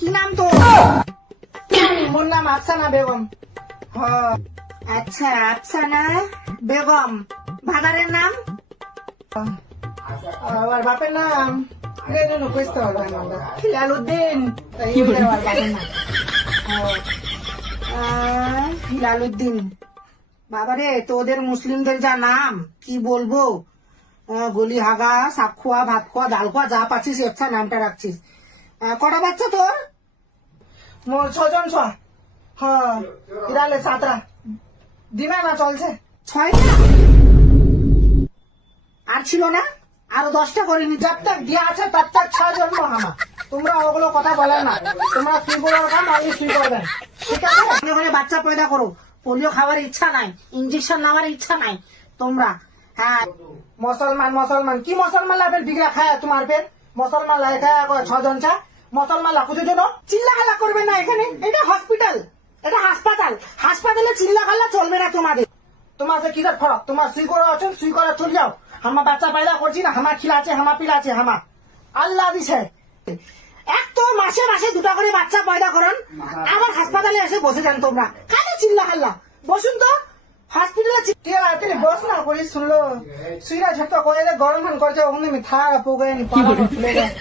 কি নাম তো? মোর নাম আফসানা বেগম। আচ্ছা, আফসানা বেগম। ভাগারের নাম? আর বাপের নাম বুঝতে পারবেন আমরা, হিলালুদ্দিন। হিলালুদ্দিন। বাবারে, তোদের মুসলিমদের যা নাম কি বলবো। গলি হাগা, সাপ খোয়া, ভাত খোয়া, ডাল খোয়া, যা পাচ্ছিস একটা নামটা রাখছিস। কটা বাচ্চা তোর? মোর 6 জন ছোয়া। হ্যাঁ, ইরালে 7টা দিনা না চলছে। 6টা? আর ছিল না? আরো 10টা করিনি? जब तक दिया আছে तब तक 6 জন্ম আমার। তোমরা ওগুলো কথা বলে না, তোমরা কি বলার কাম আমি কি করবেন, ঠিক আছে? ঘরে ঘরে বাচ্চা পয়দা করো, পোলিও খাওয়ার ইচ্ছা নাই, ইঞ্জেকশন নেওয়ার ইচ্ছা নাই তোমরা। হ্যাঁ, মুসলমান মুসলমান কি মুসলমান লাভের বিগড়া খায় তোমার পেট? মুসলমান লাই খায় 6 জন চা, মুসলমান লাখ জন্য চিল্লা খাল্লা করবে না এখানে। এটা হসপিটাল, এটা হাসপাতাল। হাসপাতালে চিল্লা খাল্লা চলবে না তোমাদের। তোমার से किधर फरक? তোমার সুই করে আছেন, সুই করে চলে যাও। আমার বাচ্চা পয়দা করছি না, আমার খিলাছে, আমার পিলাছে, আমার আল্লাহ দিছে। এক তো মাসে মাসে 2টা করে বাচ্চা পয়দা করান, আবার হাসপাতালে এসে বসে যান তোমরা। খালি চিল্লা খাল্লা। বসুন তো হসপিটালে। তুই বস না করি শুনলো সুইরা ঝট করে গরম ধান করছে, ওখানে মিঠা পোগে পালা ফুলে যায়।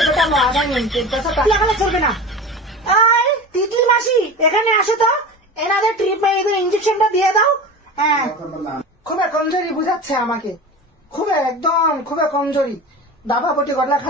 এটা আমার আগাই চিল্লা খাল্লা চলবে না। এই তিতলি মাসি, এখানে আসো তো, এনাদের ট্রিপ এদের ইঞ্জেকশনটা দিয়ে দাও। হ্যাঁ, খুবই কমজোরি বুঝাচ্ছে আমাকে, খুবই একদম খুবই কমজোরি। দাবা পটি গলা